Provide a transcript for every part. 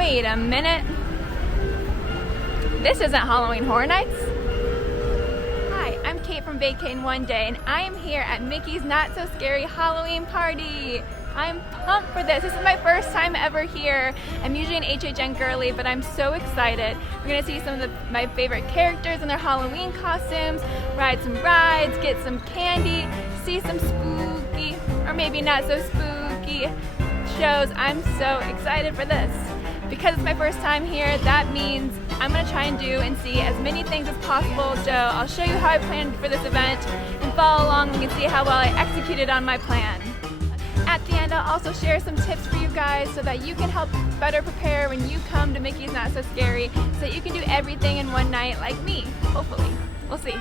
Wait a minute. This isn't Halloween Horror Nights. Hi, I'm Kate from Vacay One Day, and I am here at Mickey's Not So Scary Halloween Party. I'm pumped for this. This is my first time ever here. I'm usually an HHN girly, but I'm so excited. We're gonna see some of my favorite characters in their Halloween costumes, ride some rides, get some candy, see some spooky, or maybe not so spooky shows. I'm so excited for this. Because it's my first time here, that means I'm gonna try and do and see as many things as possible. So I'll show you how I planned for this event and follow along and you can see how well I executed on my plan. At the end, I'll also share some tips for you guys so that you can help better prepare when you come to Mickey's Not So Scary, so that you can do everything in one night like me, hopefully. We'll see.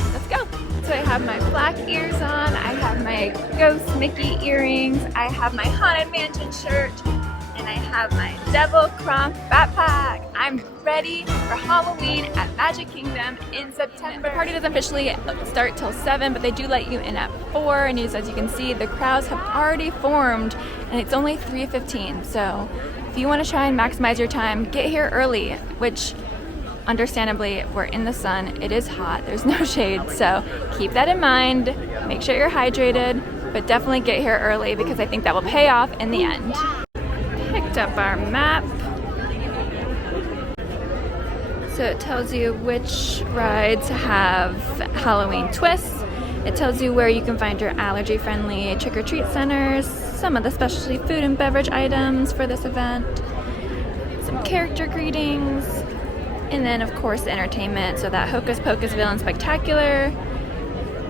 Let's go. So I have my black ears on, I have my ghost Mickey earrings, I have my Haunted Mansion shirt, and I have my Devil Kronk backpack. I'm ready for Halloween at Magic Kingdom in September. The party doesn't officially start till 7, but they do let you in at 4, and as you can see, the crowds have already formed, and it's only 3:15. So if you want to try and maximize your time, get here early, which understandably, we're in the sun, it is hot, there's no shade, so keep that in mind. Make sure you're hydrated, but definitely get here early because I think that will pay off in the end. Picked up our map. So it tells you which rides have Halloween twists. It tells you where you can find your allergy-friendly trick-or-treat centers, some of the specialty food and beverage items for this event, some character greetings, and then of course the entertainment, so that Hocus Pocus Villain Spectacular,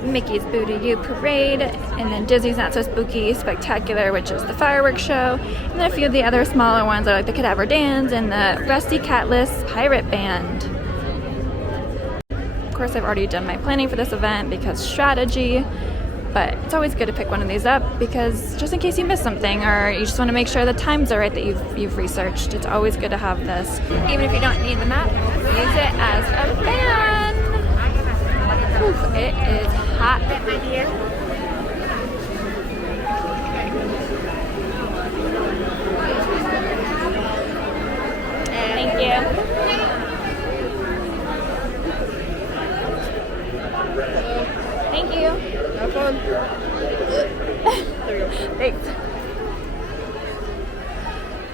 Mickey's Boo to You Parade, and then Disney's Not So Spooky Spectacular, which is the fireworks show, and then a few of the other smaller ones are like the Cadaver Dans and the Rusty Catless Pirate Band. Of course, I've already done my planning for this event because strategy, but it's always good to pick one of these up because just in case you miss something or you just want to make sure the times are right that you've researched, it's always good to have this. Even if you don't need the map, use it as a fan. Oof, it is hot. Thank you. Thank you. Have fun. There you go. Thanks.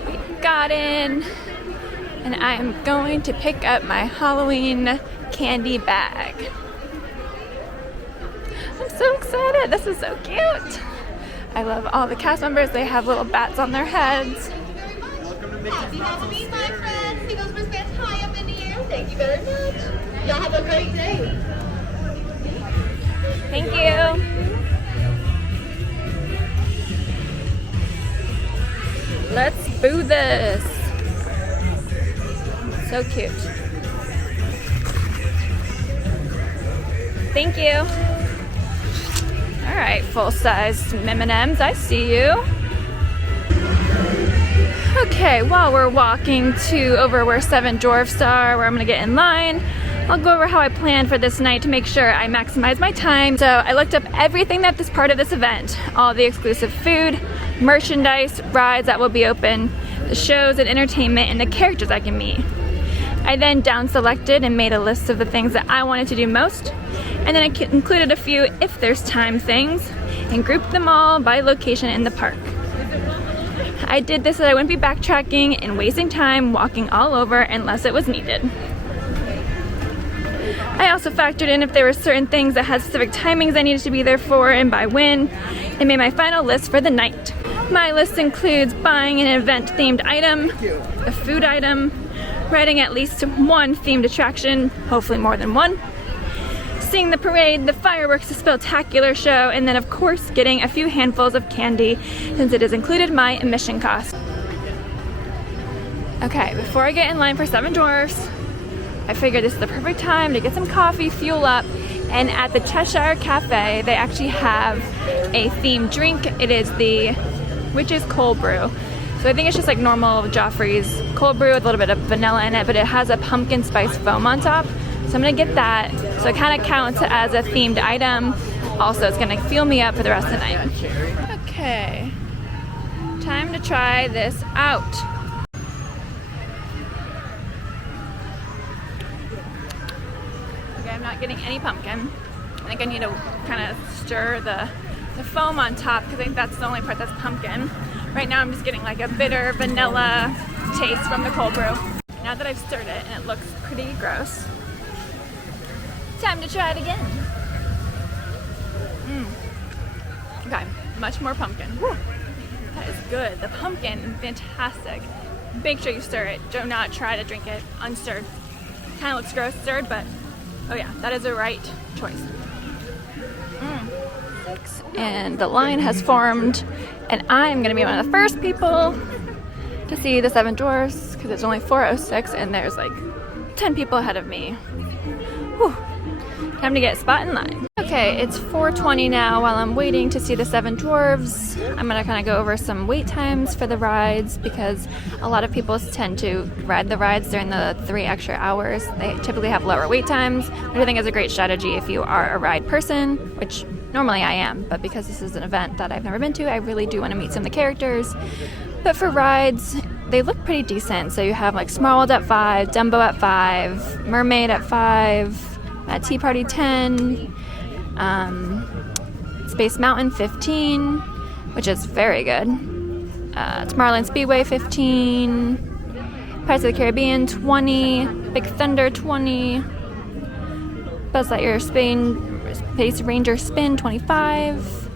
We got in, and I'm going to pick up my Halloween candy bag. I'm so excited. This is so cute. I love all the cast members. They have little bats on their heads. Happy Halloween, my friends. See those wristbands high up in the air? Thank you very much. Y'all have a great day. Thank you. Let's boo this. So cute. Thank you. All right, full-size M&Ms, I see you. Okay, while we're walking to over where 7 Dwarfs are, where I'm gonna get in line, I'll go over how I planned for this night to make sure I maximize my time. So I looked up everything that's part of this event, all the exclusive food, merchandise, rides that will be open, the shows and entertainment, and the characters I can meet. I then down selected and made a list of the things that I wanted to do most, and then I included a few if there's time things and grouped them all by location in the park. I did this so that I wouldn't be backtracking and wasting time walking all over unless it was needed. I also factored in if there were certain things that had specific timings I needed to be there for and by when, and made my final list for the night. My list includes buying an event-themed item, a food item, riding at least one themed attraction, hopefully more than one, seeing the parade, the fireworks, the spectacular show, and then of course getting a few handfuls of candy since it has included my admission cost. Okay, before I get in line for 7 Dwarfs, I figured this is the perfect time to get some coffee, fuel up, and at the Cheshire Cafe, they actually have a themed drink. It is the Witch's Cold Brew. So I think it's just like normal Joffrey's cold brew with a little bit of vanilla in it, but it has a pumpkin spice foam on top. So I'm gonna get that. So it kind of counts as a themed item. Also, it's gonna fuel me up for the rest of the night. Okay, time to try this out. not getting any pumpkin. I think I need to kind of stir the foam on top because I think that's the only part that's pumpkin. Right now I'm just getting like a bitter vanilla taste from the cold brew. Now that I've stirred it and it looks pretty gross, time to try it again. Okay, much more pumpkin. Whew. That is good. The pumpkin, fantastic. Make sure you stir it. Do not try to drink it unstirred. Kind of looks gross stirred, but oh yeah, that is the right choice. And the line has formed, and I'm gonna be one of the first people to see the 7 Dwarfs because it's only 4:06 and there's like 10 people ahead of me. Whew. Time to get a spot in line. Okay, it's 4:20 now. While I'm waiting to see the 7 Dwarfs, I'm gonna kind of go over some wait times for the rides because a lot of people tend to ride the rides during the 3 extra hours. They typically have lower wait times, which I think is a great strategy if you are a ride person, which normally I am, but because this is an event that I've never been to, I really do want to meet some of the characters. But for rides, they look pretty decent. So you have like Small World at 5, Dumbo at 5, Mermaid at 5, Tea Party 10, Space Mountain 15, which is very good. Tomorrowland Speedway 15, Pirates of the Caribbean 20, Big Thunder 20, Buzz Lightyear Space Ranger Spin 25,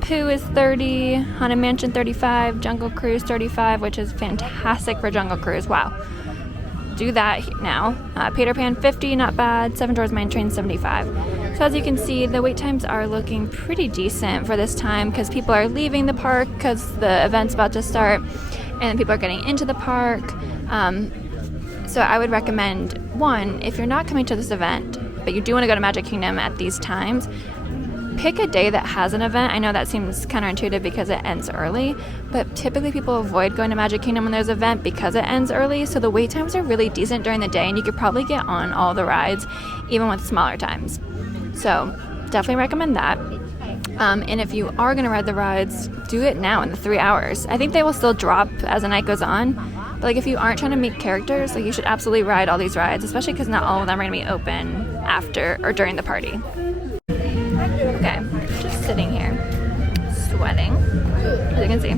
Pooh is 30, Haunted Mansion 35, Jungle Cruise 35, which is fantastic for Jungle Cruise. Wow. Do that now. Peter Pan 50, not bad. 7 Dwarfs Mine Train 75. So as you can see, the wait times are looking pretty decent for this time because people are leaving the park because the event's about to start and people are getting into the park. So I would recommend, one, if you're not coming to this event, but you do want to go to Magic Kingdom at these times, pick a day that has an event. I know that seems counterintuitive because it ends early, but typically people avoid going to Magic Kingdom when there's an event because it ends early, so the wait times are really decent during the day and you could probably get on all the rides even with smaller times. So definitely recommend that. And if you are going to ride the rides, do it now in the 3 hours. I think they will still drop as the night goes on, but like if you aren't trying to meet characters, like you should absolutely ride all these rides, especially because not all of them are going to be open after or during the party. Okay, just sitting here, sweating, as you can see.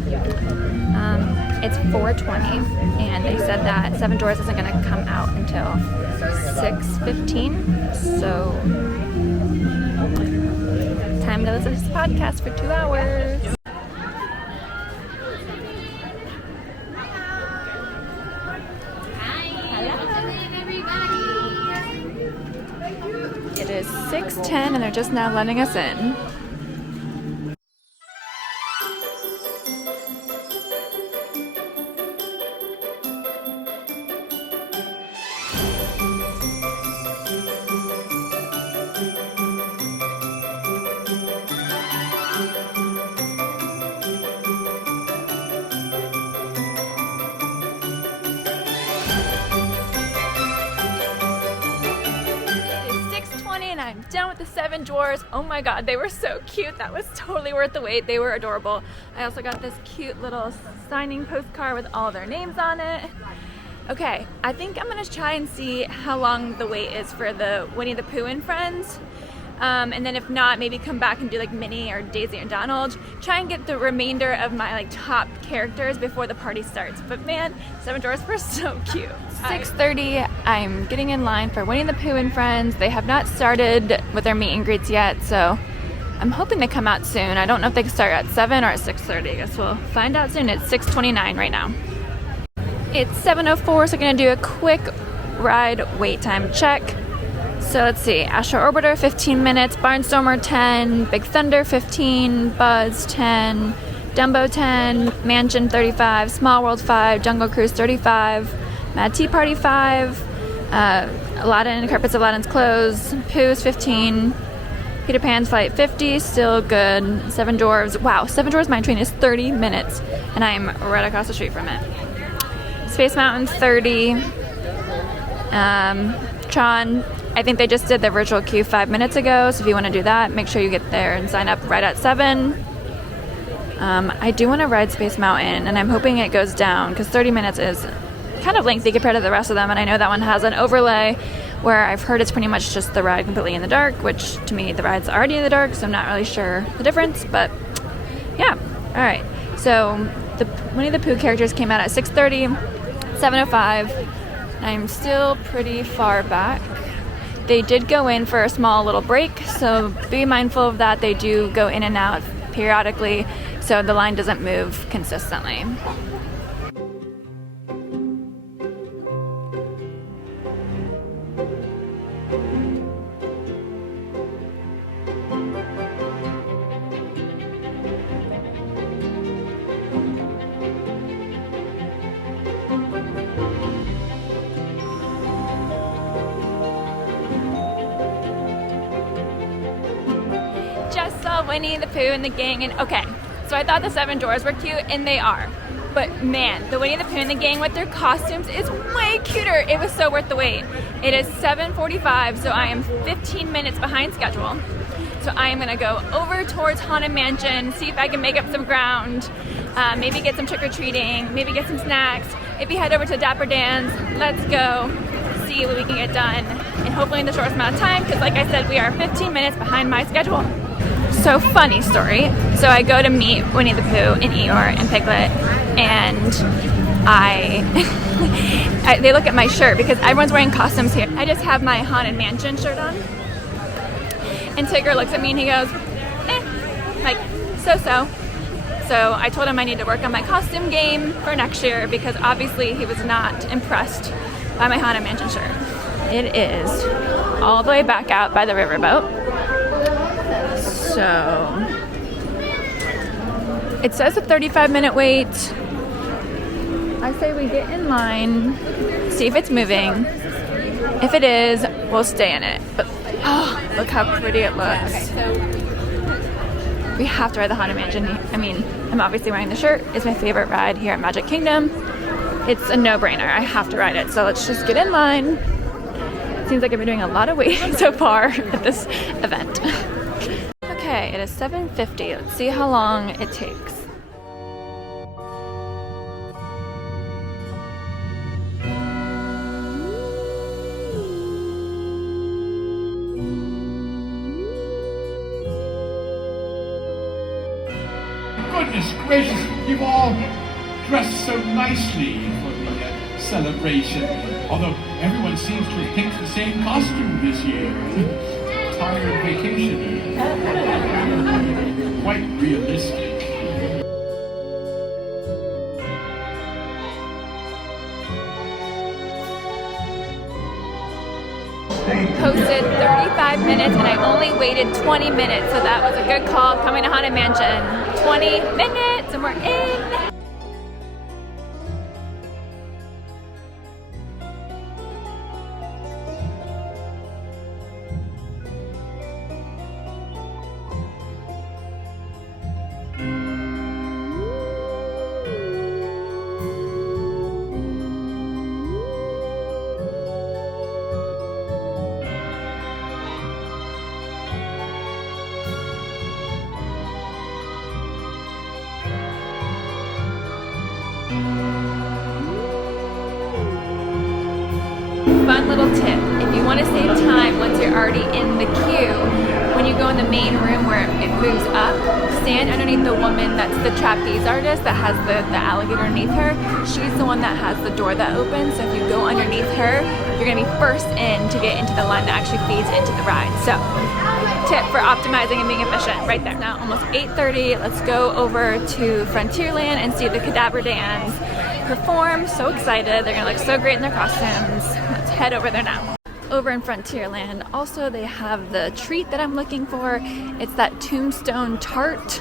It's 4:20, and they said that 7 Dwarfs isn't going to come out until 6:15, so time to listen to this podcast for 2 hours. It is 6:10 and they're just now letting us in. I'm done with the 7 Dwarfs. Oh my god, they were so cute. That was totally worth the wait. They were adorable. I also got this cute little signing postcard with all their names on it. Okay, I think I'm gonna try and see how long the wait is for the Winnie the Pooh and Friends. And then if not, maybe come back and do like Minnie or Daisy and Donald. Try and get the remainder of my like top characters before the party starts. But man, 7 Dwarfs were so cute. 6:30, I'm getting in line for Winnie the Pooh and Friends. They have not started with their meet and greets yet, so I'm hoping they come out soon. I don't know if they can start at 7 or at 6:30. I guess we'll find out soon. It's 6:29 right now. It's 7:04, so I'm gonna do a quick ride wait time check. So let's see, Astro Orbiter 15 minutes, Barnstormer 10, Big Thunder 15, Buzz 10, Dumbo 10, Mansion 35, Small World 5, Jungle Cruise 35, Mad Tea Party 5, Aladdin, Carpets of Aladdin's Clothes, Pooh's 15, Peter Pan's Flight 50, still good, 7 Dwarfs, wow, 7 Dwarfs Mine Train is 30 minutes, and I'm right across the street from it. Space Mountain 30, Tron, I think they just did the virtual queue 5 minutes ago, so if you want to do that, make sure you get there and sign up right at 7. I do want to ride Space Mountain, and I'm hoping it goes down, because 30 minutes is kind of lengthy compared to the rest of them, and I know that one has an overlay, where I've heard it's pretty much just the ride completely in the dark, which to me the ride's already in the dark, so I'm not really sure the difference, but yeah. All right, so the Winnie the Pooh characters came out at 6:30, 7:05. I'm still pretty far back. They did go in for a small little break, so be mindful of that. They do go in and out periodically, so the line doesn't move consistently. Just saw Winnie the Pooh and the gang, and okay, so I thought the 7 Dwarfs were cute, and they are. But man, the Winnie the Pooh and the gang with their costumes is way cuter. It was so worth the wait. It is 7:45, so I am 15 minutes behind schedule. So I am gonna go over towards Haunted Mansion, see if I can make up some ground, maybe get some trick-or-treating, maybe get some snacks, maybe head over to Cadaver Dans. Let's go see what we can get done, and hopefully in the shortest amount of time, because like I said, we are 15 minutes behind my schedule. So funny story. So I go to meet Winnie the Pooh and Eeyore and Piglet, and they look at my shirt because everyone's wearing costumes here. I just have my Haunted Mansion shirt on. And Tigger looks at me and he goes, like, so-so. So I told him I need to work on my costume game for next year because obviously he was not impressed by my Haunted Mansion shirt. It is all the way back out by the riverboat. So it says a 35-minute wait. I say we get in line, see if it's moving. If it is, we'll stay in it. But oh, look how pretty it looks. We have to ride the Haunted Mansion. I mean, I'm obviously wearing the shirt. It's my favorite ride here at Magic Kingdom. It's a no-brainer. I have to ride it. So let's just get in line. Seems like I've been doing a lot of waiting so far at this event. Okay, it is 7:50. Let's see how long it takes. Goodness gracious, you've all dressed so nicely for the celebration. Although everyone seems to have picked the same costume this year. Tired vacationer. Quite realistic. Posted 35 minutes and I only waited 20 minutes, so that was a good call coming to Haunted Mansion. 20 minutes and we're in! Fun little tip, if you want to save time once you're already in the queue, when you go in the main room where it moves up, stand underneath the woman that's the trapeze artist that has the alligator underneath her. She's the one that has the door that opens, so if you go underneath her, you're going to be first in to get into the line that actually feeds into the ride. So, tip for optimizing and being efficient right there. Now almost 8:30, let's go over to Frontierland and see the Cadaver Dans perform. So excited, they're gonna look so great in their costumes. Let's head over there now. Over in Frontierland, also they have the treat that I'm looking for. It's that tombstone tart.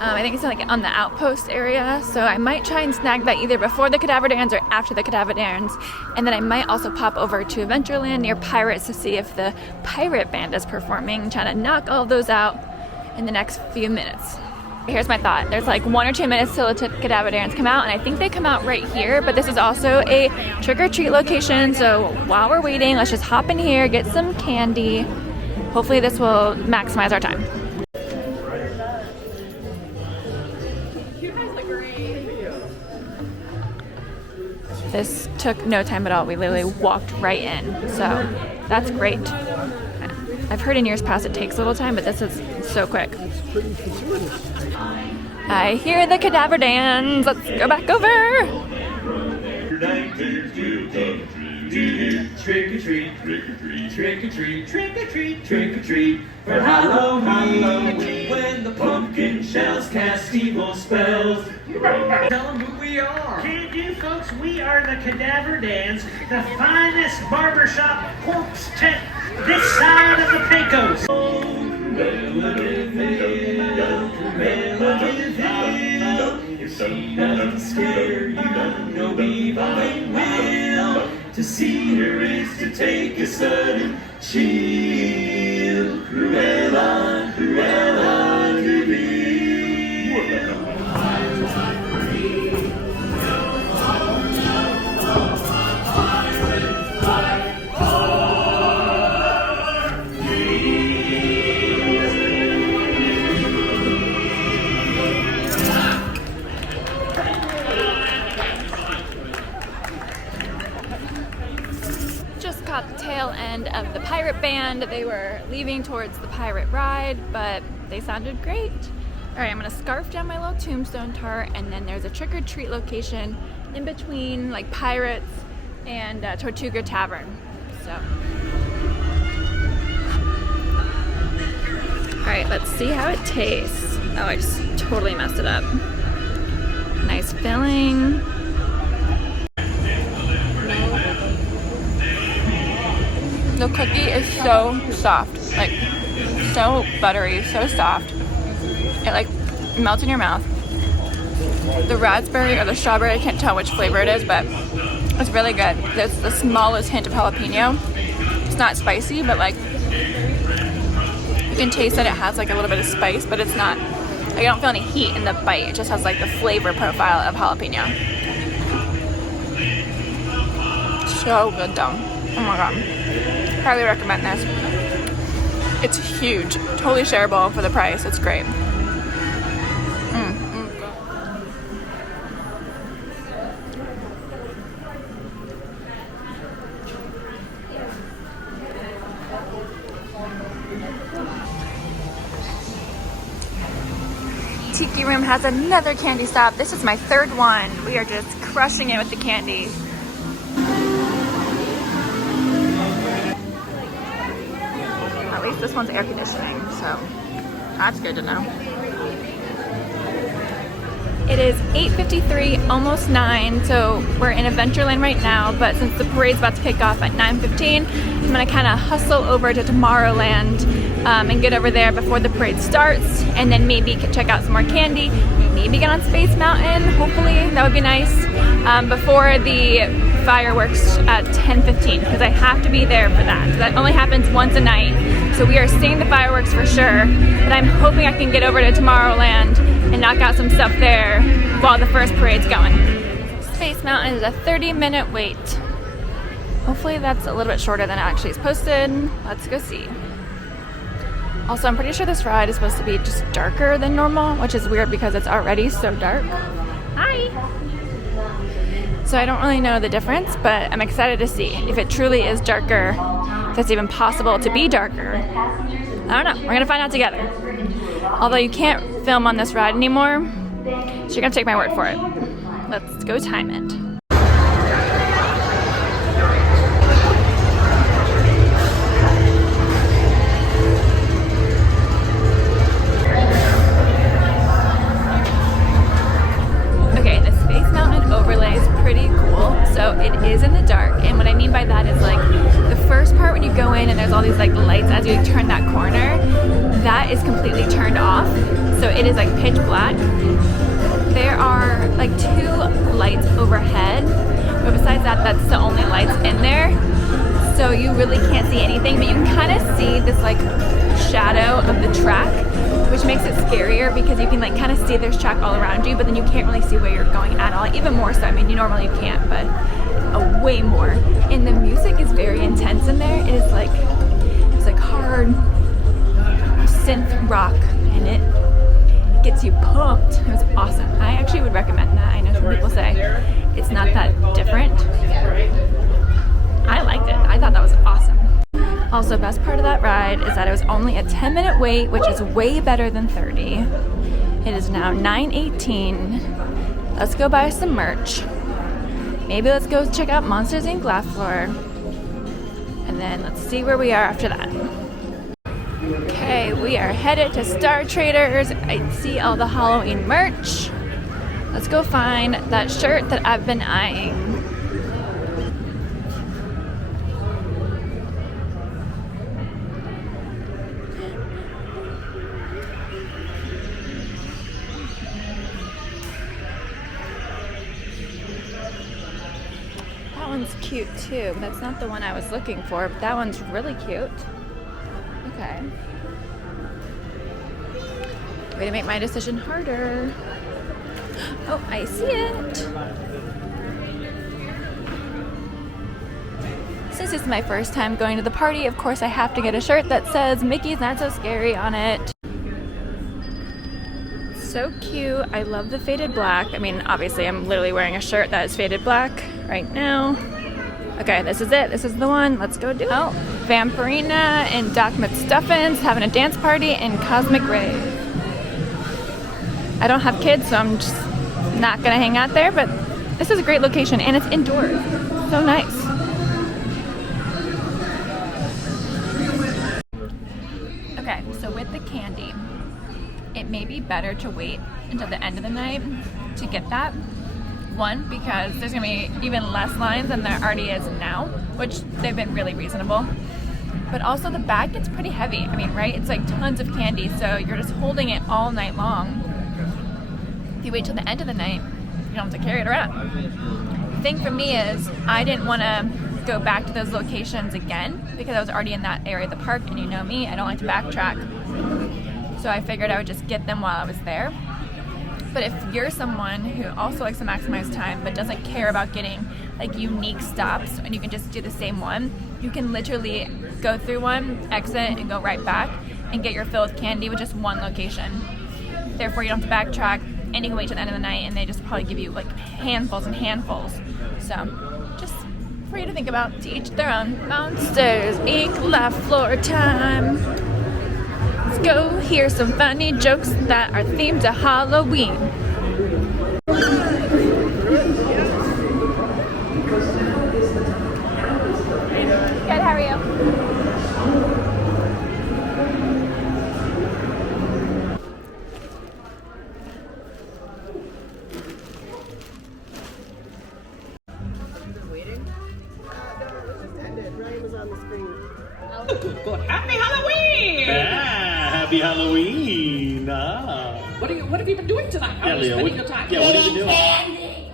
I think it's like on the outpost area, so I might try and snag that either before the Cadaver Dans or after the Cadaver Dans. And then I might also pop over to Adventureland near Pirates to see if the pirate band is performing, trying to knock all of those out in the next few minutes. Here's my thought. There's like 1 or 2 minutes till the Cadaver Dans come out, and I think they come out right here, but this is also a trick-or-treat location, so while we're waiting, let's just hop in here, get some candy. Hopefully this will maximize our time. This took no time at all. We literally walked right in. So that's great. I've heard in years past it takes a little time, but this is so quick. I hear the Cadaver Dans. Let's go back over. Trick or treat, trick or treat, trick or treat, trick or treat, trick or treat for Halloween. When the pumpkin shells cast evil spells. Tell them who we are. Can you, folks? We are the Cadaver Dans, the finest barbershop corpse tent this side of the Pecos. Nothing scare you, no divine will. To see her is to take a sudden chill. Cruella, Cruella to be. Caught the tail end of the pirate band. They were leaving towards the pirate ride, but they sounded great. All right, I'm gonna scarf down my little tombstone tart, and then there's a trick-or-treat location in between like Pirates and Tortuga Tavern. So, all right, let's see how it tastes. Oh, I just totally messed it up. Nice filling. The cookie is so soft, like so buttery, so soft. It like melts in your mouth. The raspberry or the strawberry, I can't tell which flavor it is, but it's really good. There's the smallest hint of jalapeno. It's not spicy, but like you can taste that it has like a little bit of spice, but it's not, like, I don't feel any heat in the bite. It just has like the flavor profile of jalapeno. So good though. Oh my god. Highly recommend this. It's huge. Totally shareable for the price. It's great. Tiki Room has another candy stop. This is my third one. We are just crushing it with the candy. At least this one's air conditioning, so that's good to know. It is 8:53, almost 9, so we're in Adventureland right now, but since the parade's about to kick off at 9:15, I'm gonna kind of hustle over to Tomorrowland and get over there before the parade starts, and then maybe check out some more candy, maybe get on Space Mountain, hopefully, that would be nice, before the fireworks at 10:15, because I have to be there for that. That only happens once a night, so we are seeing the fireworks for sure, but I'm hoping I can get over to Tomorrowland and knock out some stuff there while the first parade's going. Space Mountain is a 30-minute wait. Hopefully that's a little bit shorter than it actually is posted. Let's go see. Also, I'm pretty sure this ride is supposed to be just darker than normal, which is weird because it's already so dark. Hi! So I don't really know the difference, but I'm excited to see if it truly is darker, if it's even possible to be darker. I don't know, we're gonna find out together. Although you can't film on this ride anymore, so you're gonna take my word for it. Let's go time it. Okay, the Space Mountain overlay is pretty cool. So it is in the dark, and what I mean by that is like the first part when you go in and there's all these like lights as you turn that corner, that is completely turned off. So it is like pitch black. There are like 2 lights overhead, but besides that, that's the only lights in there. So you really can't see anything, but you can kind of see this like shadow of the track, which makes it scarier because you can like kind of see there's track all around you, but then you can't really see where you're going at all. Even more so, I mean, you normally can't, but way more. And the music is very intense in there. It is like, it's like hard synth rock, and it gets you pumped. It was awesome. I actually would recommend that. I know some people say it's not that different. I liked it. I thought that was awesome. Also, best part of that ride is that it was only a 10-minute wait, which is way better than 30. It is now 9:18. Let's go buy some merch. Maybe let's go check out Monsters Inc. Laugh Floor. And then let's see where we are after that. Okay, we are headed to Star Traders. I see all the Halloween merch. Let's go find that shirt that I've been eyeing. That one's cute too. That's not the one I was looking for, but that one's really cute. Okay. Way to make my decision harder. Oh, I see it. Since it's my first time going to the party, of course I have to get a shirt that says Mickey's Not So Scary on it. So cute. I love the faded black. I mean, obviously I'm literally wearing a shirt that is faded black right now. Okay, this is it. This is the one. Let's go do it. Oh, Vampirina and Doc McStuffins having a dance party in Cosmic Rave. I don't have kids, so I'm just not gonna hang out there, but this is a great location and it's indoors. So nice. Okay, so with the candy, it may be better to wait until the end of the night to get that. One, because there's gonna be even less lines than there already is now, which they've been really reasonable. But also the bag gets pretty heavy. I mean, right? It's like tons of candy, so you're just holding it all night long. If you wait till the end of the night, you don't have to carry it around. The thing for me is I didn't want to go back to those locations again because I was already in that area of the park, and you know me, I don't like to backtrack. So I figured I would just get them while I was there. But if you're someone who also likes to maximize time but doesn't care about getting like unique stops and you can just do the same one, you can literally go through one, exit, and go right back and get your fill with candy with just one location. Therefore, you don't have to backtrack, and you can wait till the end of the night and they just probably give you like handfuls and handfuls. So just for you to think about, to each their own. Monsters Inc. Laugh Floor time. Let's go hear some funny jokes that are themed to Halloween. Good, how are you? Happy Halloween! Happy Halloween! What have you been doing tonight? How are you spending your time? Yeah, what have you been doing?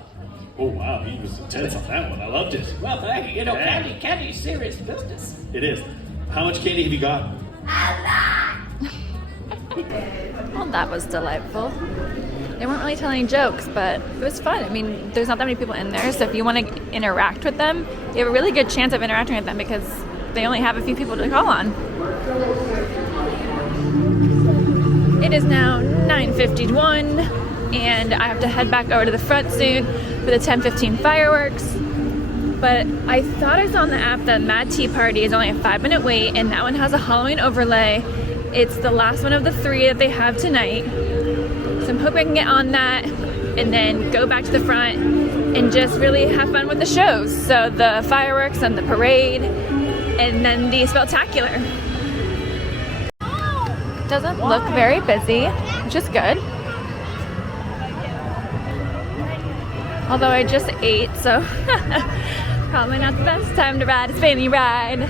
Oh wow, he was intense on that one. I loved it. Well, thank you. You know, candy's serious business. It is. How much candy have you got? Well, that was delightful. They weren't really telling jokes, but it was fun. I mean, there's not that many people in there, so if you want to interact with them, you have a really good chance of interacting with them because they only have a few people to call on. It is now 9:51, and I have to head back over to the front soon for the 10:15 fireworks. But I thought I saw on the app that Mad Tea Party is only a 5-minute wait, and that one has a Halloween overlay. It's the last one of the 3 that they have tonight. So I'm hoping I can get on that and then go back to the front and just really have fun with the shows. So the fireworks and the parade, and then the spectacular. Doesn't look very busy, which is good. Although I just ate, so probably not the best time to ride a spinny ride.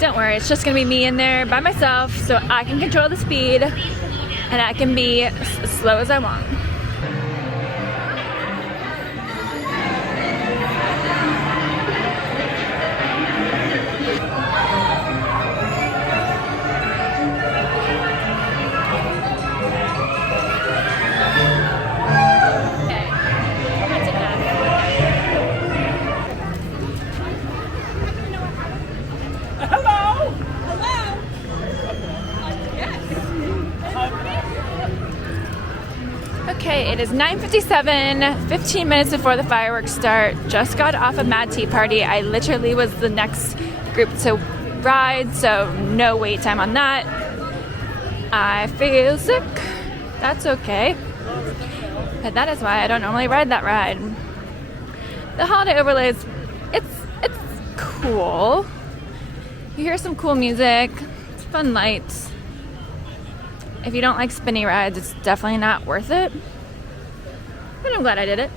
Don't worry, it's just gonna be me in there by myself, so I can control the speed and I can be as slow as I want. It is 9:57, 15 minutes before the fireworks start. Just got off a Mad Tea Party. I literally was the next group to ride, so no wait time on that. I feel sick. That's okay. But that is why I don't normally ride that ride. The holiday overlays, it's cool. You hear some cool music, it's fun lights. If you don't like spinny rides, it's definitely not worth it. But I'm glad I did it.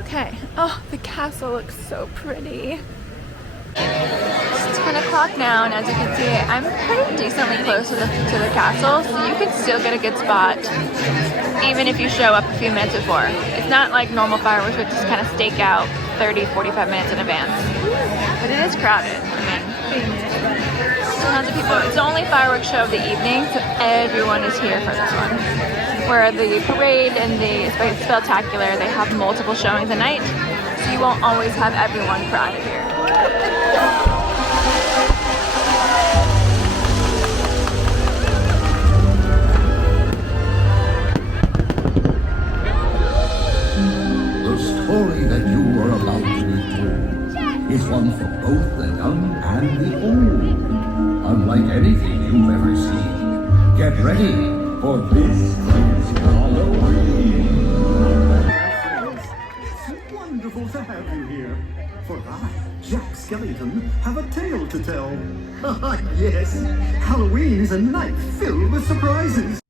Okay. Oh, the castle looks so pretty. It's 10 o'clock now, and as you can see, I'm pretty decently close to the castle, so you can still get a good spot, even if you show up a few minutes before. It's not like normal fireworks, which just kind of stake out 30, 45 minutes in advance. But it is crowded. I mean, tons of people. It's the only fireworks show of the evening, so everyone is here for this one. Where the parade and the spectacular, they have multiple showings a night, so you won't always have everyone crowded here. The story that you are about to be told is one for both the young and the old. Unlike anything you've ever seen, get ready for this crazy Halloween. It's wonderful to have you here. For I, Jack Skellington, have a tale to tell. Ah, yes, Halloween is a night filled with surprises.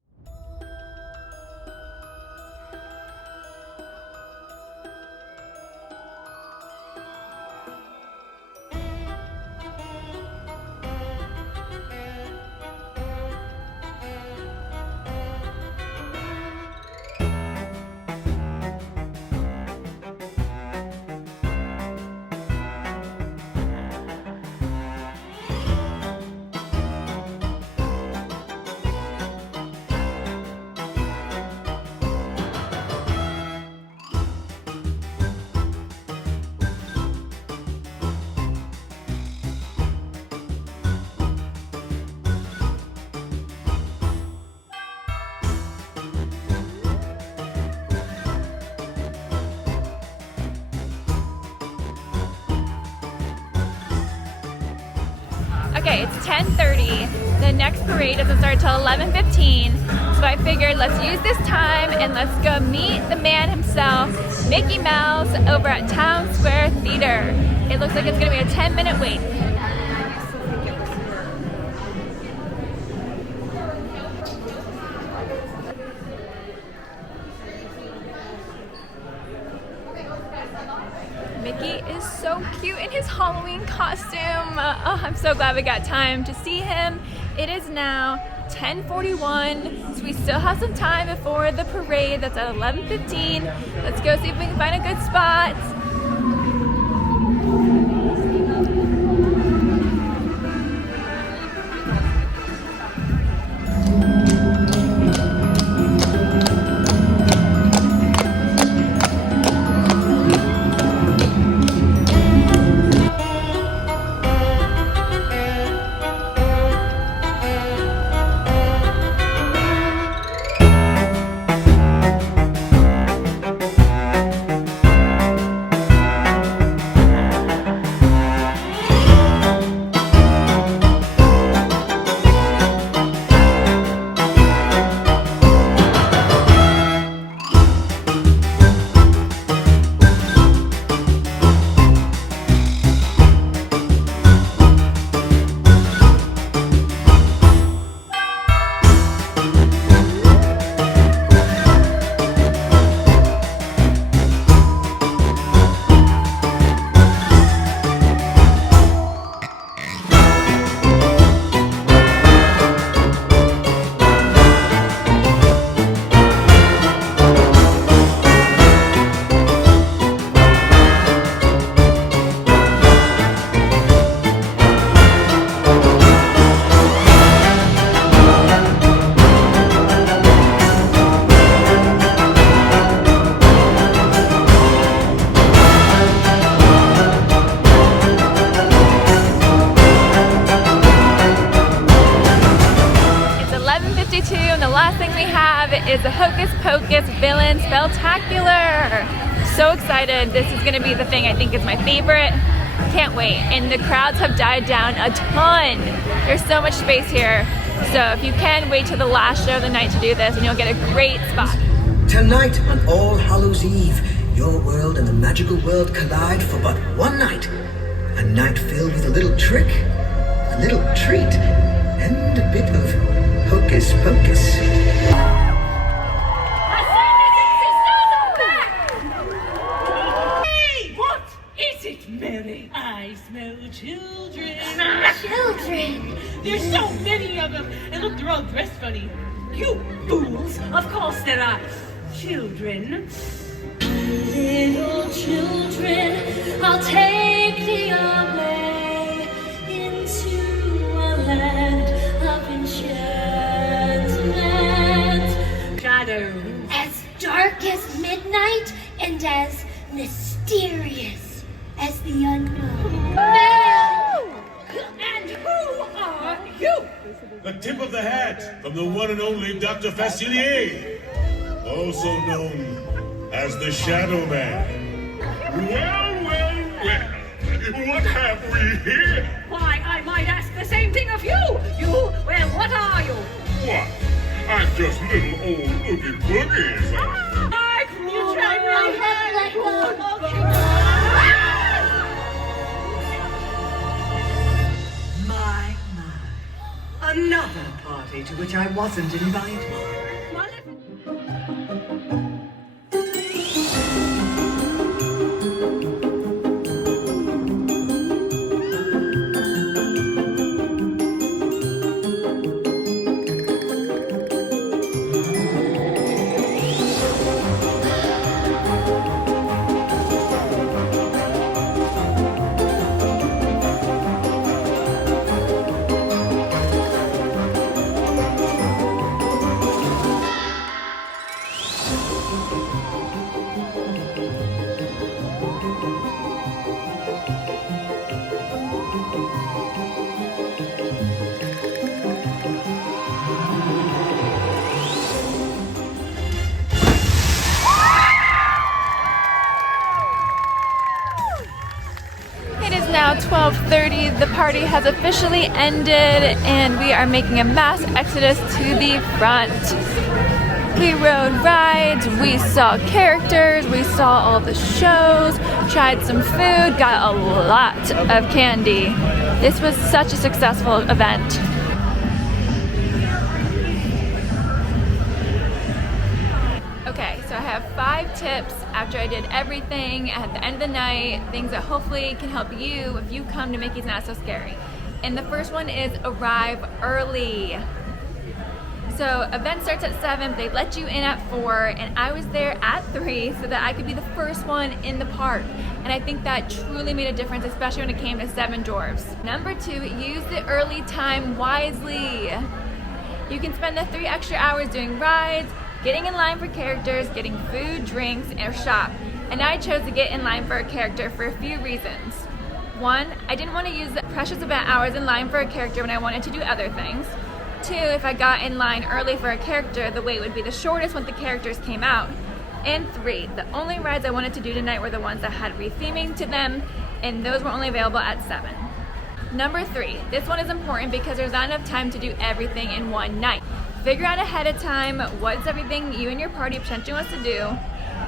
Okay, it's 10:30. The next parade doesn't start till 11:15. So I figured let's use this time and let's go meet the man himself, Mickey Mouse, over at Town Square Theater. It looks like it's gonna be a 10-minute wait. Mickey is so cute in his Halloween costume. Oh, I'm so glad we got time to see him. It is now 10:41, so we still have some time before the parade that's at 11:15. Let's go see if we can find a good spot. is the Hocus Pocus Villain Spelltacular. So excited. This is gonna be the thing I think is my favorite. Can't wait. And the crowds have died down a ton. There's so much space here. So if you can, wait till the last show of the night to do this and you'll get a great spot. Tonight on All Hallows Eve, your world and the magical world collide for but one night. A night filled with a little trick, a little treat, and a bit of hocus pocus. Hey, what is it, Mary? I smell children. Children. There's so many of them. And look, they're all dressed funny. You fools. Of course there are children. Little children, I'll take thee away into a land of enchantment. Shadows. As dark as midnight and as mysterious as the unknown. And who are you? The tip of the hat from the one and only Dr. Facilier, also known as the Shadow Man. Well, what have we here? Why, I might ask the same thing of you. Well, what are you? What? I'm just little old Oogie Boogies. You tried really hard. My. Another party to which I wasn't invited. Now 12:30, the party has officially ended and we are making a mass exodus to the front. We rode rides, we saw characters, we saw all the shows, tried some food, got a lot of candy. This was such a successful event. Okay, so I have 5 tips after I did everything at the end of the night, things that hopefully can help you if you come to Mickey's Not So Scary. And the first one is arrive early. So event starts at 7, they let you in at 4, and I was there at 3 so that I could be the first one in the park. And I think that truly made a difference, especially when it came to 7 Dwarfs. Number 2, use the early time wisely. You can spend the 3 extra hours doing rides, getting in line for characters, getting food, drinks, or shop. And I chose to get in line for a character for a few reasons. 1, I didn't want to use the precious event hours in line for a character when I wanted to do other things. 2, if I got in line early for a character, the wait would be the shortest when the characters came out. And 3, the only rides I wanted to do tonight were the ones that had retheming to them, and those were only available at 7. Number 3, this one is important because there's not enough time to do everything in one night. Figure out ahead of time what's everything you and your party potentially wants to do,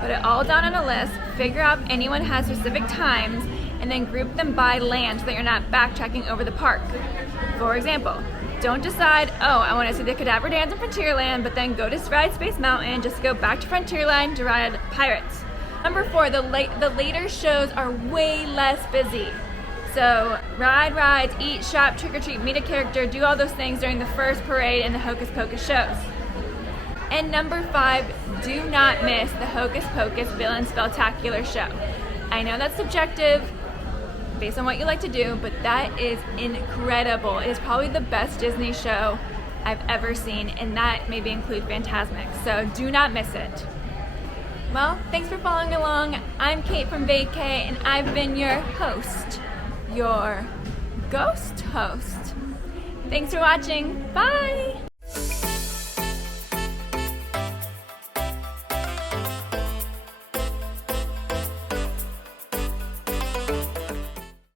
put it all down on a list, figure out if anyone has specific times, and then group them by land so that you're not backtracking over the park. For example, don't decide, oh, I want to see the Cadaver Dans in Frontierland, but then go to ride Space Mountain just to go back to Frontierland to ride Pirates. Number 4, the later shows are way less busy. So ride rides, eat, shop, trick or treat, meet a character, do all those things during the first parade and the Hocus Pocus shows. And number 5, do not miss the Hocus Pocus Villain Spelltacular show. I know that's subjective based on what you like to do, but that is incredible. It is probably the best Disney show I've ever seen, and that maybe include Fantasmic, so do not miss it. Well, thanks for following along. I'm Kate from Vacay, and I've been your host. Your ghost host. Thanks for watching. Bye! Bye.